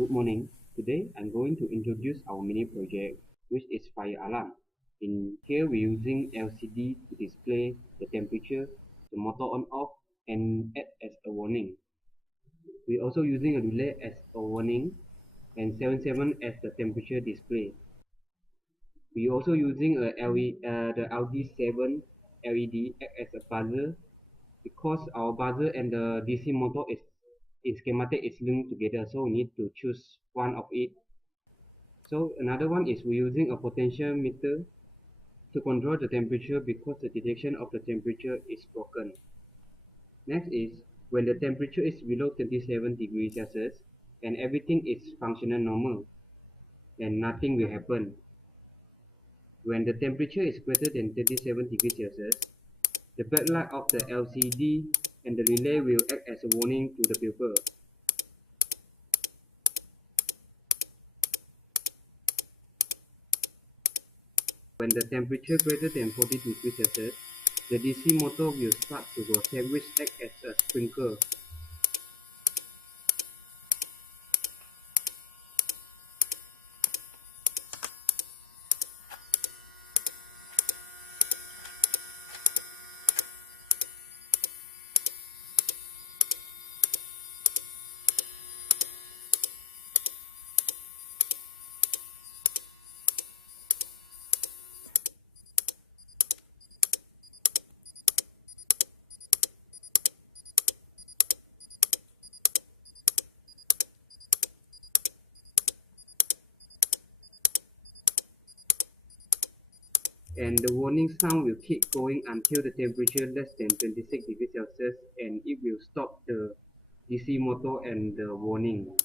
Good morning. Today I'm going to introduce our mini project, which is fire alarm. In here we're using LCD to display the temperature, the motor on off, and act as a warning. We're also using a relay as a warning and 77 as the temperature display. We're also using the LD7 LED act as a buzzer because our buzzer and the DC motor is in schematic is linked together, so we need to choose one of it. So another one is we're using a potential meter to control the temperature because the detection of the temperature is broken. Next is when the temperature is below 27 degrees Celsius and everything is functional normal, then nothing will happen. When the temperature is greater than 37 degrees Celsius, the backlight of the LCD and the relay will act as a warning to the pupil. When the temperature greater than 40 degrees Celsius, the DC motor will start to rotate, which acts as a sprinkler. And the warning sound will keep going until the temperature less than 26 degrees Celsius, and it will stop the DC motor and the warning.